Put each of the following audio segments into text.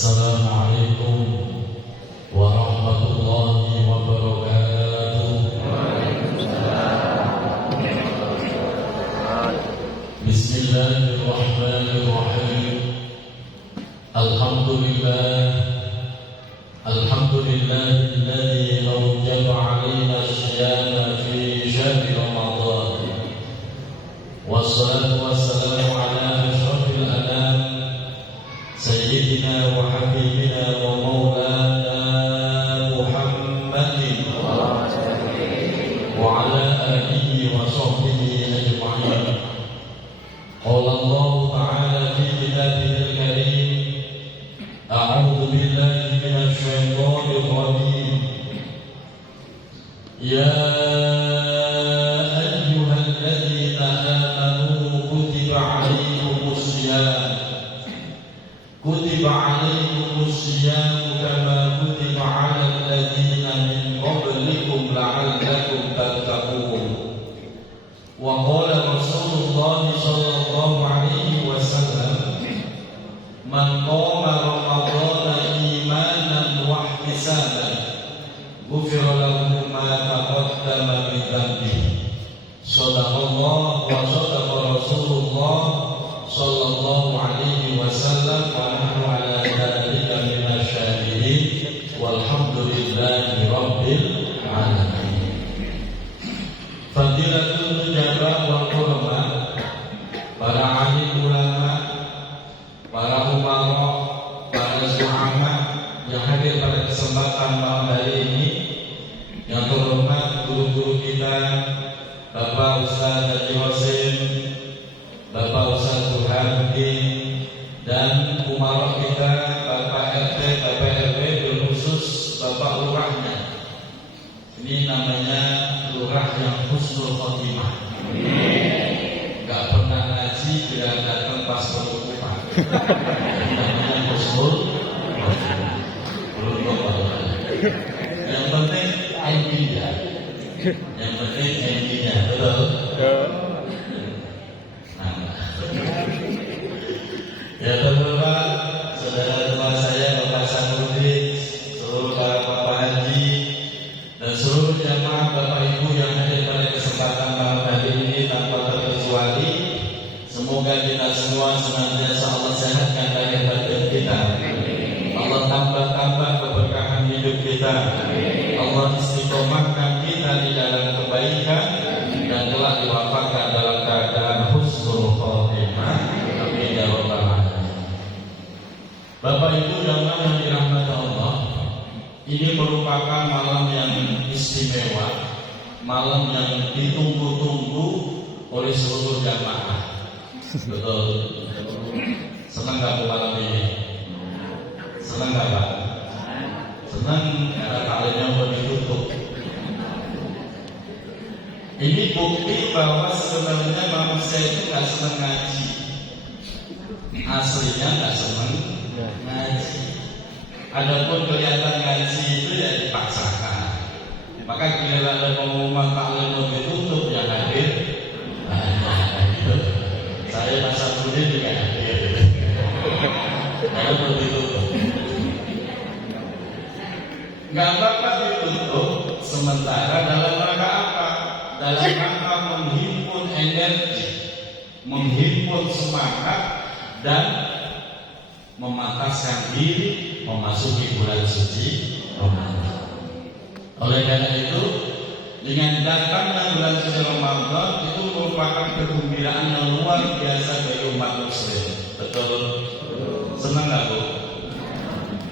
Assalamualaikum warahmatullahi wabarakatuh. Bismillahirrahmanirrahim. Alhamdulillahilladzi awjaba 'alaina as-siyama fi syahri Ramadan. Wassalatu wassalamu ala asyrafil anam Sayyidina wa habibina wa maulana Muhammadin wa ala alihi wa sahbihi ajma'in. Qala Allah ta'ala fi kitabihil karim, a'udzu billahi minasy syaithanir rajim. Ya ayyuhalladzina amanu kutiba 'alaikumus syiyam kama kutiba 'alal ladzina min qablikum la'allakum tattaqun. Wa qala Rasulullah sallallahu alaihi wasallam, man qama ramadhana imanan wa ihtisaban ghufira lahu ma taqaddama min dhanbihi. Shadaqallah wa shadaqa Rasulullah sallallahu alaihi wasallam wa nahnu ala dzalika minasyahidin walhamdulillahi rabbil alamin. Fadilatul nujaba wal ulama, para alim ulama, para umara, para zu'ama yang hadir pada kesempatan malam hari ini, yang terhormat guru-guru kita, Bapak Ustaz Haji Wasim, Bapak Ustaz Burhanuddin, dan umara kita, Bapak RT, Bapak RW, berkhusus Bapak Lurahnya. Ini namanya lurah yang husnul khotimah. Gak pernah ngaji, tidak datang pas penutupan. Namanya husnul khotimah. Yang penting endingnya. Yang penting endingnya, betul? Ya terhormat saudara-saudara saya, Bapak Sanuddin, seluruh para Bapak Haji, dan seluruh jamaah Bapak Ibu yang hadir pada kesempatan malam hari ini tanpa terkecuali. Semoga kita semua senantiasa Allah sehatkan lahir batin kita. Allah tambah-tambah keberkahan hidup kita. Allah istiqomahkan kita di dalam kebaikan dan telah diwafatkan dalam keadaan husnul khotimah. Amin ya rabbal alamin. Bapak Ibu jamaah yang dirahmati Allah, ini merupakan malam yang istimewa, malam yang ditunggu-tunggu oleh seluruh jamaah. Betul. Senang gak malam ini? Senang gak Pak? Senang karena taklimnya mau ditutup. Ini bukti bahwa sebenarnya manusia itu gak senang ngaji. Aslinya gak senang ngaji. Adapun kelihatan ngaji itu ya dipaksakan. Maka bila ada pengumuman taklim mau ditutup, yang hadir banyak. Saya masa muda juga hadir. Kalau mau ditutup, nggak apa-apa ditutup sementara dalam rangka apa? Dalam rangka menghimpun energi, menghimpun semangat, dan memantaskan diri memasuki bulan suci Ramadan. Oleh karena itu, dengan datangnya bulan suci Ramadan itu merupakan kegembiraan yang luar biasa bagi umat muslim. Betul? Senang nggak Bu?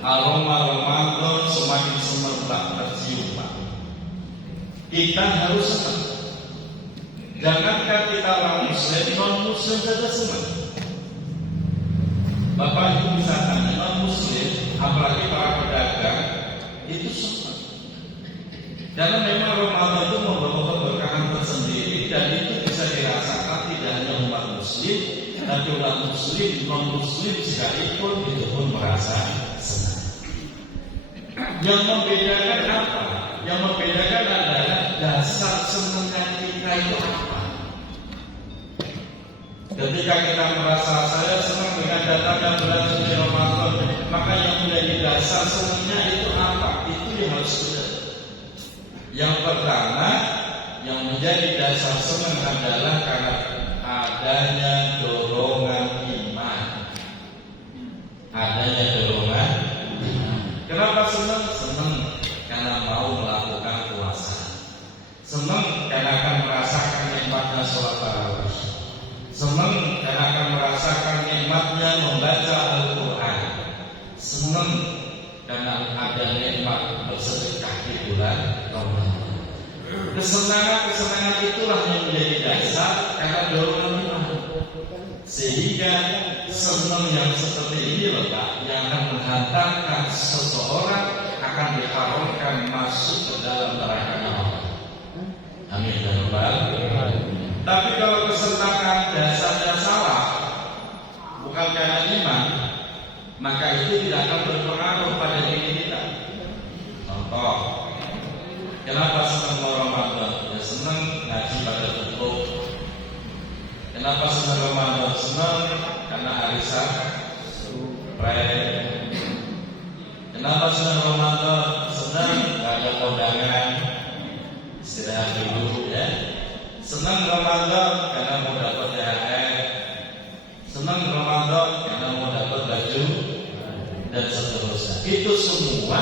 Aroma Ramadan semakin semerbak tercium Pak. Kita harus senang. Jangankan kita orang muslim, non muslim saja senang. Bapak Ibu bisa tanya, non muslim, apalagi para pedagang, itu senang. Karena memang Ramadan itu membawa keberkahan tersendiri, dan itu bisa dirasakan tidak hanya umat muslim, tapi umat muslim, non muslim sekalipun itu pun merasa senang. Yang membedakan apa? Yang membedakan adalah dasar senangnya kita itu apa? Ketika kita merasa saya senang dengan datangnya bulan suci Ramadan, maka yang dasar senangnya itu apa? Itu yang harus benar. Yang pertama, yang menjadi dasar senang adalah karena adanya dorongan iman. Adanya dorongan iman. Kenapa senang? Senang karena mau melakukan puasa. Senang karena akan merasakan nikmatnya sholat tarawih. Senang karena akan merasakan nikmatnya membaca Al-Quran. Senang karena ada nikmat bersedekah di bulan Ramadan. Kesenangan itulah yang menjadi dasar karena dorongan iman. Sehingga senang yang seperti ini loh Pak, yang akan menghantarkan seseorang akan diharamkan masuk ke dalam neraka Allah. Amin ya rabbal alamin. Tapi kalau kesenangan dasarnya salah, bukan karena iman, maka itu tidak akan berpengaruh pada diri kita. Contoh, kenapa senang mau Ramadan? Ya senang ngaji pada tutup. Kenapa senang Ramadan? Senang karena arisan surprise. Kenapa senang Ramadan? Senang gak ada kondangan, istirahat dulu ya. Senang Ramadan karena mau dapat THR. Senang Ramadan karena mau dapat baju dan seterusnya. Itu semua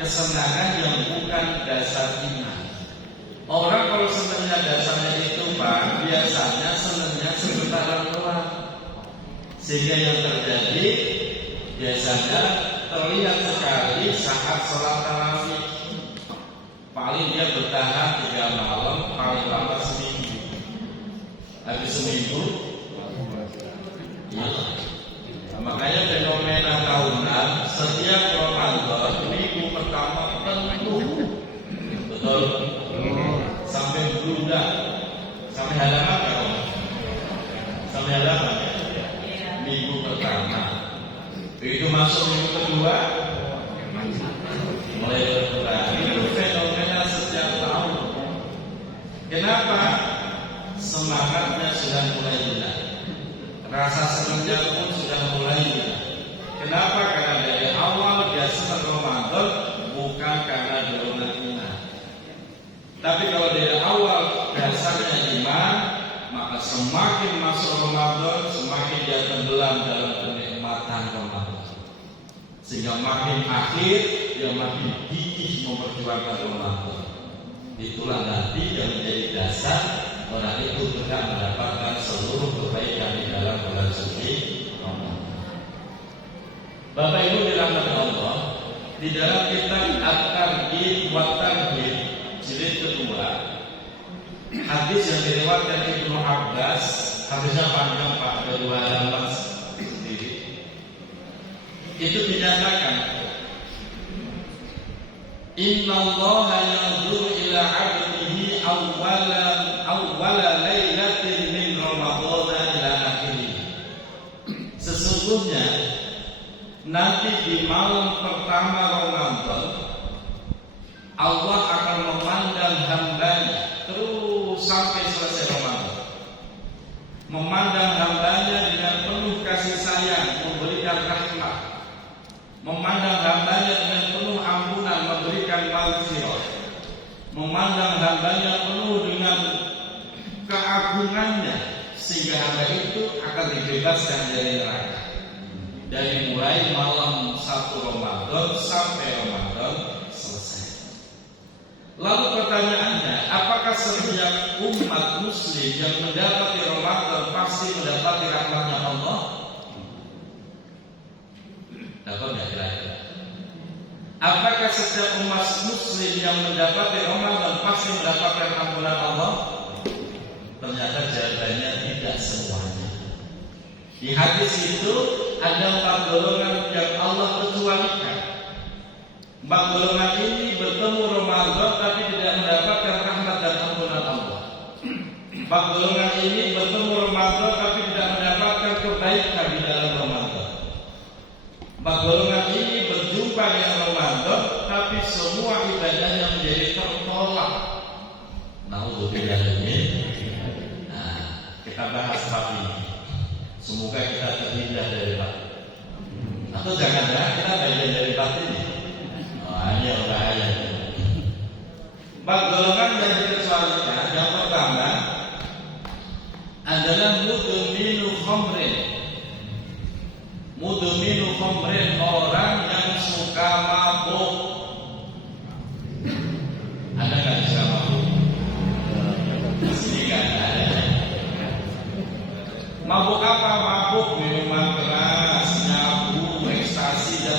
kesenangan yang bukan dasar iman. Orang kalau senangnya dasarnya itu Pak, biasanya senangnya sebentar doang. Sehingga yang terjadi biasanya terlihat sekali saat sholat tarawih. Paling dia bertahan 3 malam, paling lama seminggu. Habis seminggu, ya. Makanya fenomena tahunan setiap Ramadan minggu pertama penuh, betul, sampai bludak, sampai halaman kan? Sampai halaman minggu pertama. Begitu masuk minggu kedua, mulai berkurang. Itu fenomena setiap tahun. Kenapa? Semangatnya sudah mulai hilang. Rasa senangnya pun sudah mulai hilang. Kenapa? Karena dari awal dia senang Ramadan bukan karena dorongan iman. Tapi kalau dari awal dasarnya iman, maka semakin masuk Ramadan, semakin dia tenggelam dalam kenikmatan Ramadan. Sehingga makin akhir dia makin gigih memperjuangkan Ramadan. Itulah nanti yang menjadi dasar orang itu tidak mendapatkan seluruh kebaikan di dalam bulan suci Ramadan. Bapak Ibu dirahmati Allah, di dalam kitab At-Targhib wa Tarhib jilid kedua, hadis yang diriwayatkan Ibnu Abbas, hadisnya panjang Pak, ada 2 halaman sendiri. Itu dinyatakan, Innallaha yanzuru ila 'abdihi awwala lailatin min Ramadhan ila akhirih. Sesungguhnya nanti di malam pertama Ramadan Allah akan memandang hambanya terus sampai selesai Ramadan. Memandang hambanya dengan penuh kasih sayang, memberikan rahmat. Memandang hambanya dengan penuh ampunan, memberikan maghfirah. Memandang hambanya penuh dengan keagungannya, sehingga hamba itu akan dibebaskan dari neraka. Dari mulai malam 1 Ramadan sampai Ramadan selesai. Lalu pertanyaannya, apakah setiap umat muslim yang mendapati Ramadan pasti mendapati rahmatnya Allah? Dapat nggak kira-kira? Apakah setiap umat muslim yang mendapati Ramadan pasti mendapatkan ampunan Allah? Ternyata jawabannya tidak semuanya. Di hadis itu ada 4 golongan yang Allah kecualikan. 4 golongan ini bertemu Ramadan tapi tidak mendapatkan rahmat dan ampunan Allah. 4 golongan ini bertemu Ramadan tapi tidak mendapatkan kebaikan di dalam Ramadan. 4 golongan ini berjumpa dengan Ramadan tapi semua ibadahnya menjadi tertolak. Nauzubillah min. Nah, kita bahas bab ini. Semoga kita terhindar dari bab. Atau jangan-jangan kita bagian dari bab ini.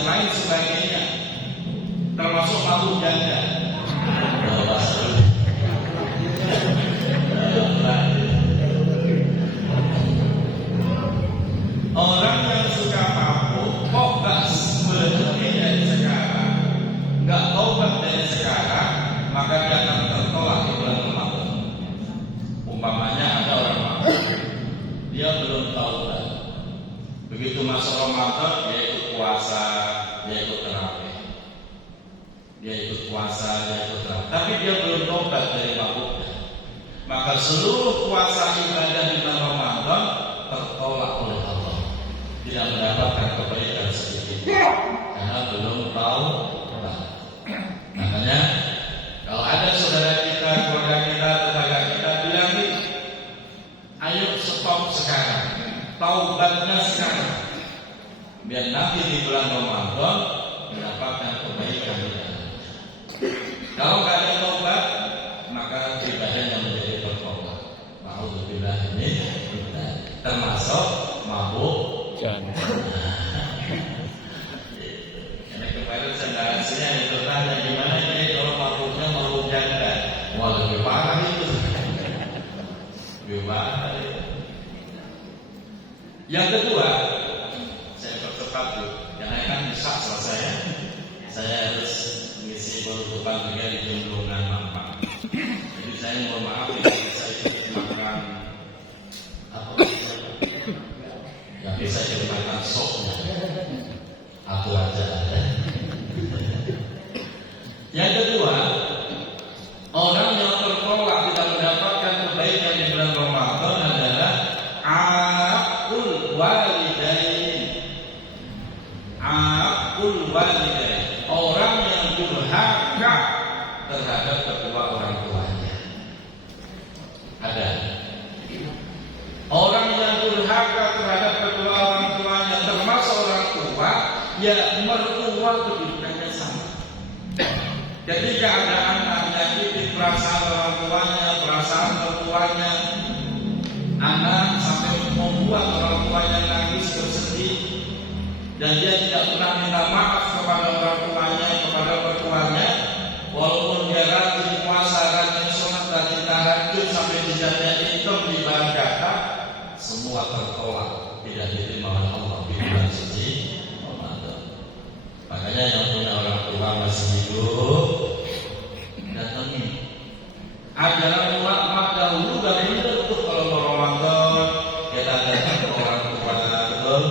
lain sebagainya, termasuk mabuk janda. Orang yang suka mabuk kok nggak berhenti dari sekarang, nggak taubat dari sekarang, maka dia akan tertolak di bulan Ramadan. Umpamanya ada orang mabuk, dia belum taubat. Begitu masuk Ramadan, dia ikut puasa, dia ikut tarawih, dia ikut puasa, dia ikut tarawih, tapi dia belum taubat dari mabuknya. Maka seluruh puasa ibadah di bulan Ramadan tertolak oleh Allah, tidak mendapatkan kebaikan sedikit karena belum tahu. Makanya kalau ada saudara kita, keluarga kita, tetangga kita bilang, ayo stop sekarang, taubatnya sekarang, biar nanti di bulan Ramadan mendapatkan kebaikan. Kalau nggak ada taubat, maka ibadahnya menjadi bertolak. Alhamdulillah, ini termasuk mabuk janda. Ini kemarin sendarasinya itu tanya gimana ini kalau mabuknya mabuk janda. Wah, lebih parah itu. Gimana itu? Yang kedua, saya percepat dulu, karena kan bisa selesai. Saya harus mengisi penutupan juga di Junjungan Mampang. Jadi saya mohon maaf kalau saya makan apa? Yang bisa jadi makan sopnya. Aku aja. Yang kedua, orang yang tertolak tidak mendapatkan kebaikan di bulan Ramadan adalah aqul walidain. Aqul walidain. Orang yang durhaka terhadap kedua orang tuanya. Ada. Orang yang durhaka terhadap kedua orang tuanya, termasuk orang tua, ya mertua kedudukannya sama. Ketika ada anak menyakiti perasaan orang tuanya, perasaan mertuanya, anak sampai membuat orang tuanya nangis bersedih, dan dia tidak pernah minta maaf kepada orang tuanya, kepada mertuanya, walaupun dia rajin puasa, rajin sholat, rajin tahajud sampai jidatnya hitam di bahan kata, semua tertolak, tidak diterima oleh Allah di bulan suci Ramadan. Makanya yang punya orang tua masih hidup, datangin. Ajaran ulama dahulu dari itu kalau Ramadan kita datang ke orang tua, betul?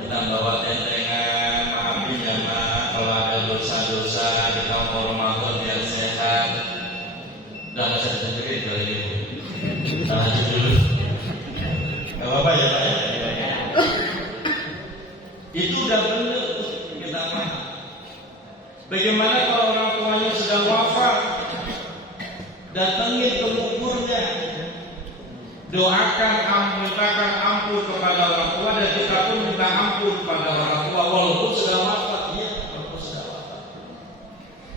Kita bawa tentengan, maafin ya mak, kalau ada dosa-dosa kita mau Ramadan biar sehat. Udah nggak usah disentuhin kalau gitu. Lanjut dulu. Gak apa-apa ya Pak ya? Itu udah benar kita paham. Bagaimana kalau orang tuanya sudah wafat? Datangi ke kuburnya, doakan, mintakan ampun kepada orang tua, dan kita pun minta ampun kepada orang tua walaupun sudah wafat. Ya, walaupun sudah wafat.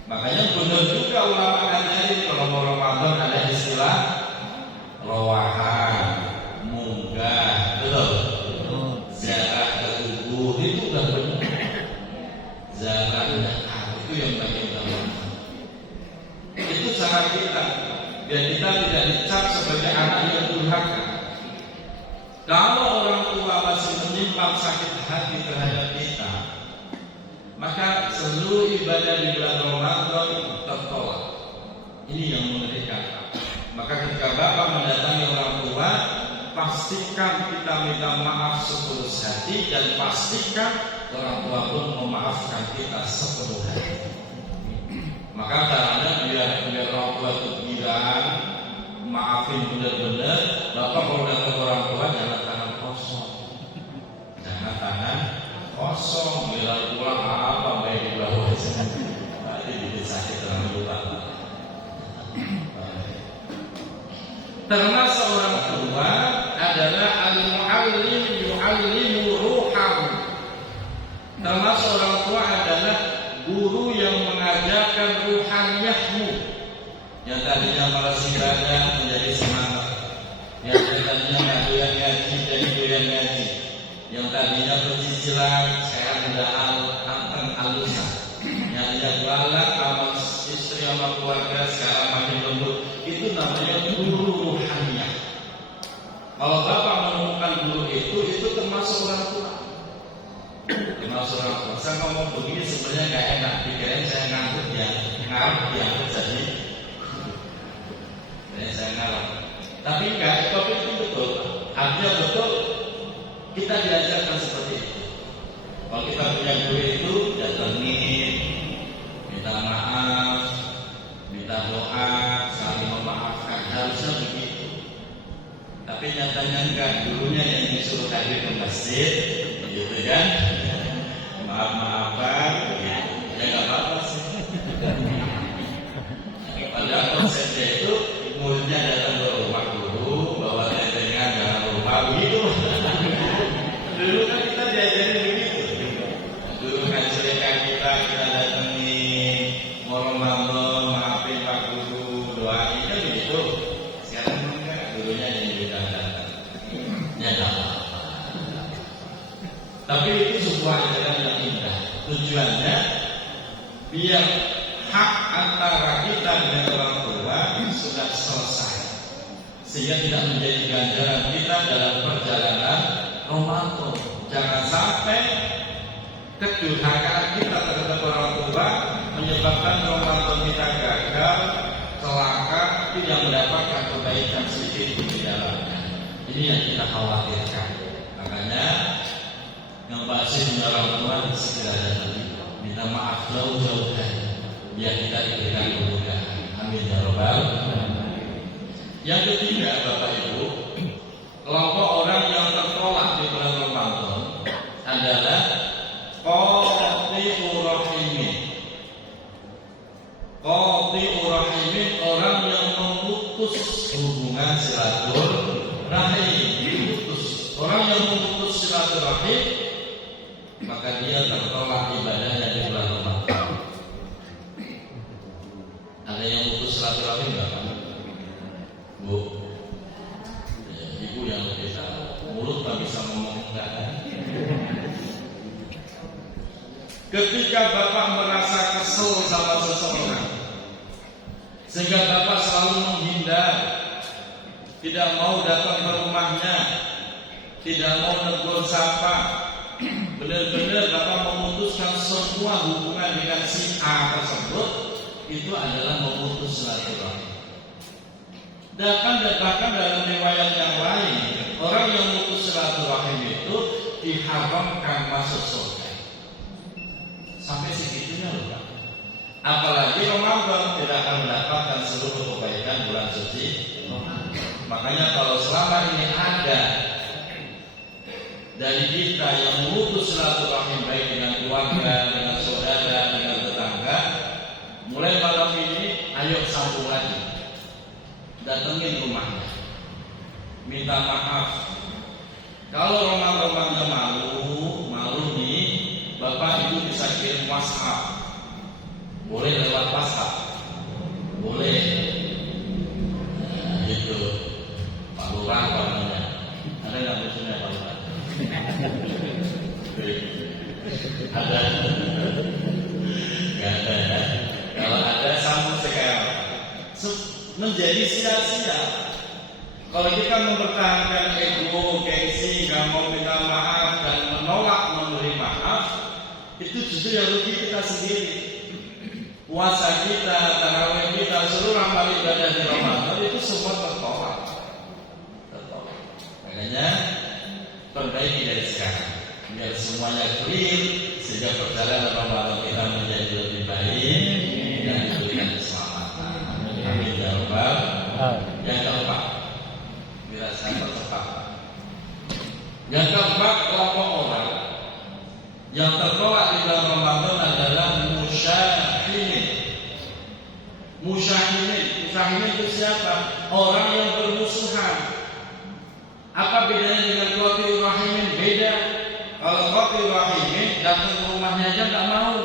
Makanya benar juga ulama ngajarin kalau mau Ramadan ada istilah rawahan, munggah, betul? Ziarah ke kubur itu udah benar. Ziarahnya itu yang paling utama. Itu cara kita, biar kita tidak dicap sebagai anak yang durhaka. Kalau orang tua masih menyimpan sakit hati terhadap kita, maka seluruh ibadah di bulan Ramadan tertolak. Ini yang mengerikan. Maka ketika Bapak mendatangi orang tua, pastikan kita minta maaf setulus hati, dan pastikan orang tua pun memaafkan kita sepenuh hati. Maka caranya biar orang tua itu bilang maafin benar-benar. Bapak kalau datang orang tua jangan tangan kosong, jangan tangan kosong. Bilang pulang apa baik di bawah nanti bikin sakit dalam lupa. Termasuk orang tua adalah al-muallim yu'allimu ruhahu. Termasuk orang tua adalah guru yang mengajarkan ruhaniyahmu. Yang tadinya malas ibadah menjadi semangat. Yang tadinya nggak doyan ngaji jadi doyan ngaji. Yang tadinya pencicilan sekarang udah antar Saya ngomong begini sebenarnya nggak enak, pikiran saya ngangkut ya, ngarep diangkut jadi saya ngarep. Tapi enggak, itu betul. Artinya betul, kita diajarkan seperti itu. Kalau kita punya duit itu, datangin, minta maaf, minta doa, saling memaafkan, harusnya begitu. Tapi nyatanya enggak, dulunya yang disuruh hadir ke masjid, gitu kan? Maaf-maafan, begitu. Ya nggak apa-apa sih. Padahal konsepnya itu muridnya datang ke rumah dulu, bawa tentengan dalam rumah, begitu. Dulu kan kita diajarin begitu. Dulu ngajarkan kita datangin, ngomong-ngomong, maafin Pak Guru, doain kan begitu. Sekarang enggak, dulunya yang datang. Ya nggak apa-apa. Tapi itu sebuah ajaran yang indah. Tujuannya biar hak antara kita dengan orang tua sudah selesai, sehingga tidak menjadi ganjaran kita dalam perjalanan Ramadan. Jangan sampai kedurhakaan kita terhadap orang tua menyebabkan Ramadan kita gagal, celaka, tidak mendapatkan kebaikan sedikit di dalamnya. Ini yang kita khawatirkan. Makanya yang pasti orang tua segera datang, minta maaf jauh-jauh hari, biar kita diberikan kemudahan. Amin ya robbal alamin. Yang ketiga, Bapak Ibu, kelompok orang yang tertolak di bulan Ramadan adalah qati'ur rahimin. Qati'ur rahimin, orang yang memutus hubungan silaturahim. Orang yang memutus silaturahim, maka dia tertolak ibadahnya di bulan Ramadan. Ada yang putus silaturahim enggak, Pak? Bu, ya, ibu yang bisa mulut tak bisa ngomong enggak. Ketika Bapak merasa kesel sama seseorang, sehingga Bapak selalu menghindar, tidak mau datang ke rumahnya, tidak mau negur sapa, benar-benar Bapak memutuskan semua hubungan dengan si A tersebut, itu adalah memutus silaturahim. Bahkan dalam riwayat yang lain, orang yang memutus silaturahim itu diharamkan masuk surga. Sampai segitunya loh, Pak. Apalagi Ramadan tidak akan mendapatkan seluruh kebaikan bulan suci. Makanya kalau selama ini ada dari kita yang memutus silaturahim baik dengan keluarga, dengan saudara, dengan tetangga, mulai malam ini ayo sambung lagi, datengin rumahnya, minta maaf. Kalau romang-romangnya malu nih, Bapak Ibu bisa kirim WhatsApp, boleh lewat WhatsApp, boleh. Nah, gitu, Pak Lurah namanya, ada nggak musuhnya Pak Lurah? Ada? Nggak ada ya? Kalau ada sambung sekarang. Menjadi sia-sia kalau kita mempertahankan ego, gengsi, nggak mau minta maaf dan menolak memberi maaf. Itu justru yang rugi kita sendiri. Puasa kita, tarawih kita, seluruh amal ibadah di Ramadan itu semua tertolak. Makanya perbaiki dari sekarang biar semuanya clear, sehingga perjalanan Ramadan kita menjadi lebih baik dan diberikan keselamatan. Amin ya rabbal alamin. Yang keempat, bila saya percepat. Yang keempat, kelompok orang yang tertolak di dalam Ramadan adalah musyahimin. Musyahimin itu siapa? Orang yang bermusuhan. Apa bedanya dengan qati'ur rahimin? Beda. Kalau qati'ur rahimin datang ke rumahnya aja nggak mau.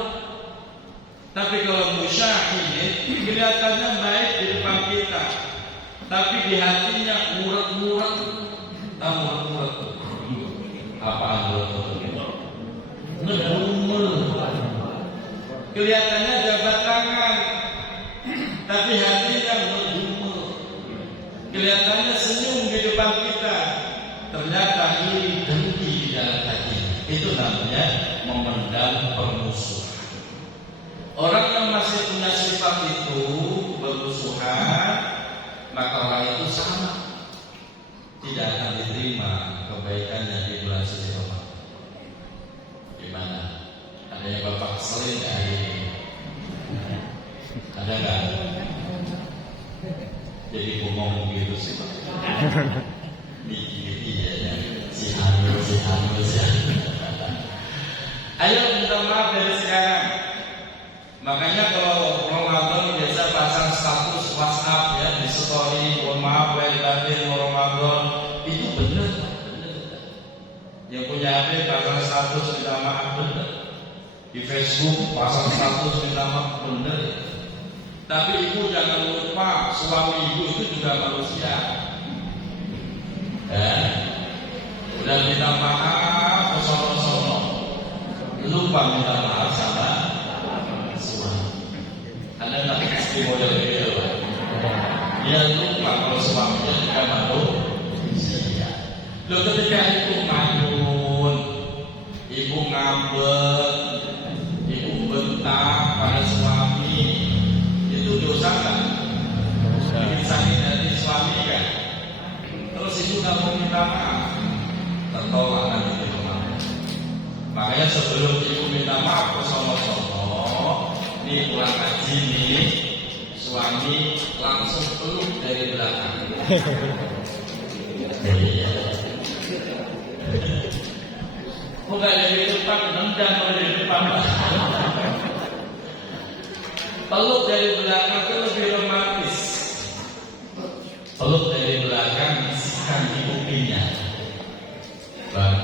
Tapi kalau musyahimin kelihatannya baik di depan kita, tapi di hatinya muret-muret. Muret-muret. Apaan muret-muret? Ngedumel. Kelihatannya jabat tangan, tapi hatinya ngedumel. Kelihatannya senyum di depan kita, ternyata iri dengki di dalam hati. Itu namanya memendam permusuhan. ngomong gitu sih. Iya, si Anu. Ayo minta maaf dari sekarang. Makanya kalau Ramadan biasa pasang status WhatsApp ya di story, mohon maaf lahir batin Ramadan, itu benar. Yang punya HP pasang status minta maaf benar. Di Facebook pasang status minta maaf benar. Tapi ibu jangan lupa suami ibu itu juga manusia. Udah minta maaf ke sono-sono, lupa minta maaf sama suami. Ada nggak istri model gitu? Dia lupa kalau suaminya juga manusia. Loh, ketika ibu manyun, ibu ngambek, ibu bentak pada suami, itu dosa kan? Bikin sakit hati suami kan? Terus ibu nggak mau minta maaf, tertolak nanti di rumah. Makanya sebelum ibu minta maaf ke sono-sono, ini pulang haji nih, suami langsung peluk dari belakang. Bukan dari depan, nendang dari depan. Peluk dari belakang itu lebih romantis. Peluk dari belakang bisikan di kupingnya. Bang.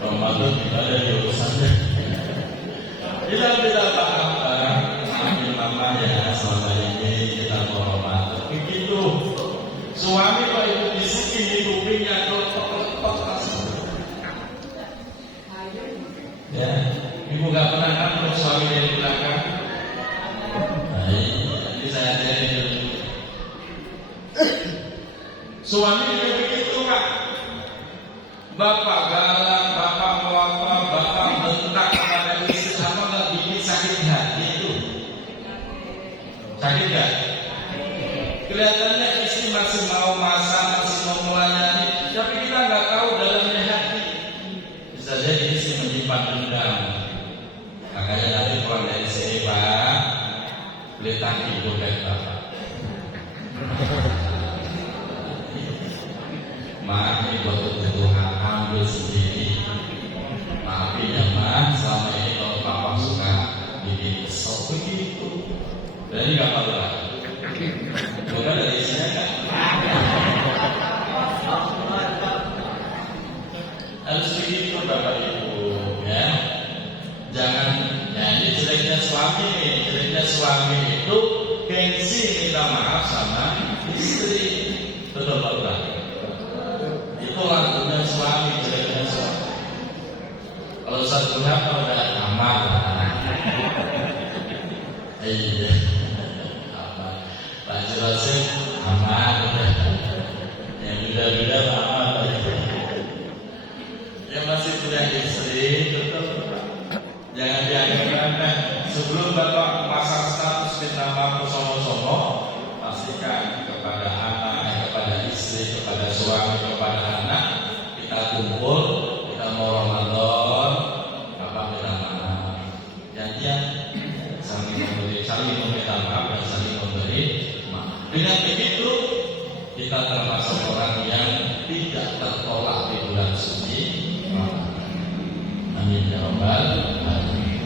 Ramadan ada di urusannya. Tidak apa-apa. Ambil mama ya selama ini kita mau Ramadan. Begitu. Suami kok ibu bisikin di kupingnya kelepok-kelepok langsung. Ya, ibu nggak pernah kan peluk suami dari belakang. Ini saya ajarin dulu. Suami juga begitu Kak. Bapak galak, bapak melapor, bapak bentak kepada istri, sama nggak bikin sakit hati itu? Sakit nggak? Kelihatannya istri masih mau masak, masih mau melayani, tapi kita nggak tahu dalamnya hati. Bisa jadi istri menyimpan dendam. Makanya nanti pulang dari sini Pak, beli tangki bukan bapak. Maaf ini buat kebutuhan, ambil sendiri. Maafin ya Mas, selama ini kalau papa suka bikin kesel begitu. Jadi nggak apa-apa. Bukan dari sini kan? Harus begitu Bapak Ibu, ya. Jangan, ya ini jeleknya suami nih. Jeleknya suami itu gengsi minta maaf sama istri. Betul Bapak. Itu lagunya suami, jeleknya suami. Kalau satu hal udah aman. Iya. Pak Jelasin aman. Yang beda-beda aman. Yang masih punya istri tetap jangan dianggap remeh. Sebelum Bapak pasang status minta maaf sono-sono, pastikan kepada anak, kepada istri, kepada suami, kepada anak, kita kumpul, kita mau Ramadan, Bapak minta maaf. Janjian saling meminta maaf dan saling memberi maaf. Dengan begitu kita termasuk orang yang tidak tertolak di bulan suci. Amin ya rabbal alamin.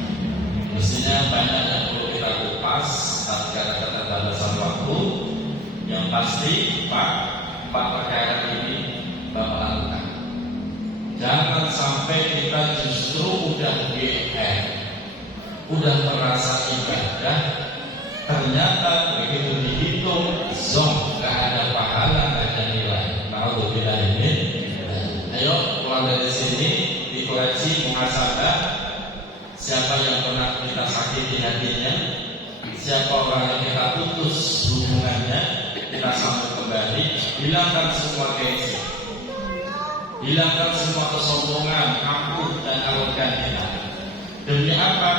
Mestinya banyak yang perlu kita kupas, tapi karena keterbatasan waktu, yang pasti Pak perkara ini Bapak lakukan. Jangan sampai kita justru udah GR, udah merasa ibadah, ternyata begitu dihitung, zong, gak ada pahala, gak ada nilai. Alhamdulillah ini. Ayo pulang dari sini dikoreksi muhasabah. Siapa yang pernah kita sakiti hatinya, siapa orang yang kita putus hubungannya, kita sambut kembali. Hilangkan semua gengsi, hilangkan semua kesombongan, angkuh dan arogan kita. Demi apa?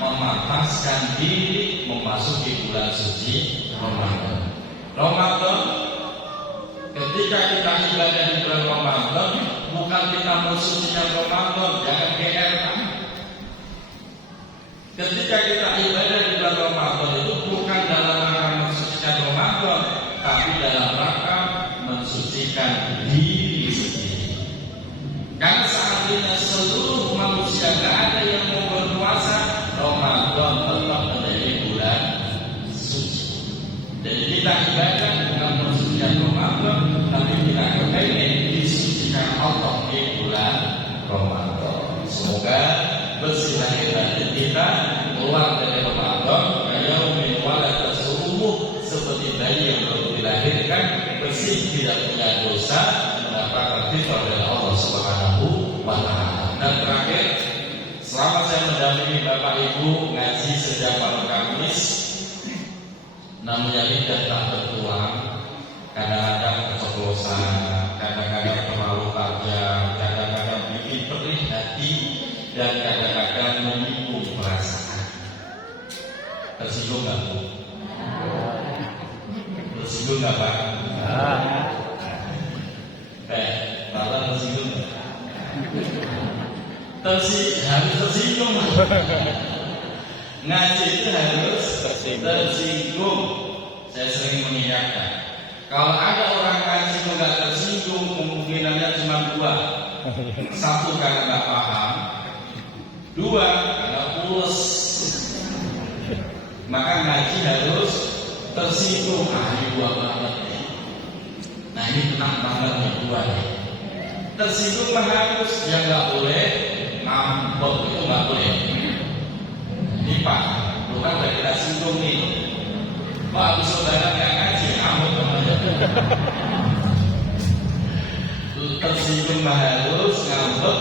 Memantaskan diri memasuki bulan suci Ramadan. Ramadan, ketika kita ibadah di bulan Ramadan, bukan kita musuhnya Ramadan, jangan GR. Ketika kita ibadah di bulan Ramadan, seandainya seluruh manusia gak ada yang mau berpuasa, Ramadan tetap menjadi bulan suci. Jadi kita ibadah bukan pensucian Ramadan, tapi kita kepengen disucikan Allah di bulan Ramadan. Semoga bersih lahir batin kita, keluar dari Ramadan kayak waladat seumur seperti bayi yang baru dilahirkan, bersih, tidak punya dosa, mendapatkan fitrah dari Allah Subhanahu wa Ta'ala. Dan terakhir, selama saya mendampingi Bapak Ibu ngaji sejak malam Kamis, namanya lidah tak bertulang, kadang-kadang keceplosan, kadang-kadang terlalu tajam, kadang-kadang bikin perih hati, dan kadang-kadang menyinggung perasaan. Tersinggung nggak Bu? Tersinggung nggak Pak? Bapak tersinggung nggak? Harus tersinggung. Ngaji itu harus tersinggung. Saya sering mengingatkan, kalau ada orang ngaji itu nggak tersinggung, kemungkinannya cuma dua. Satu, karena nggak paham. Dua, karena pules. Maka ngaji harus tersinggung. Ini dua banget nih. Nah ini tenang banget nih dua nih. Tersinggung mah harus, yang nggak boleh ngambek, itu nggak boleh. Ini Pak, bukan udah kita singgung nih. Pak, habis saudara nggak ngaji, ngambek namanya. Tersinggung mah harus, ngambek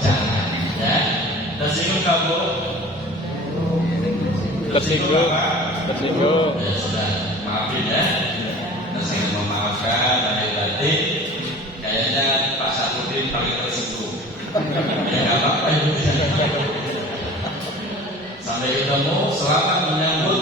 jangan. Ya, tersinggung kamu. Tersinggung. Ya sudah, maafin ya. Saya memaafkan lahir batin. Kayaknya Pak Sapudin paling tersinggung. Ya nggak apa-apa itu. Sampai ketemu, selamat menyambut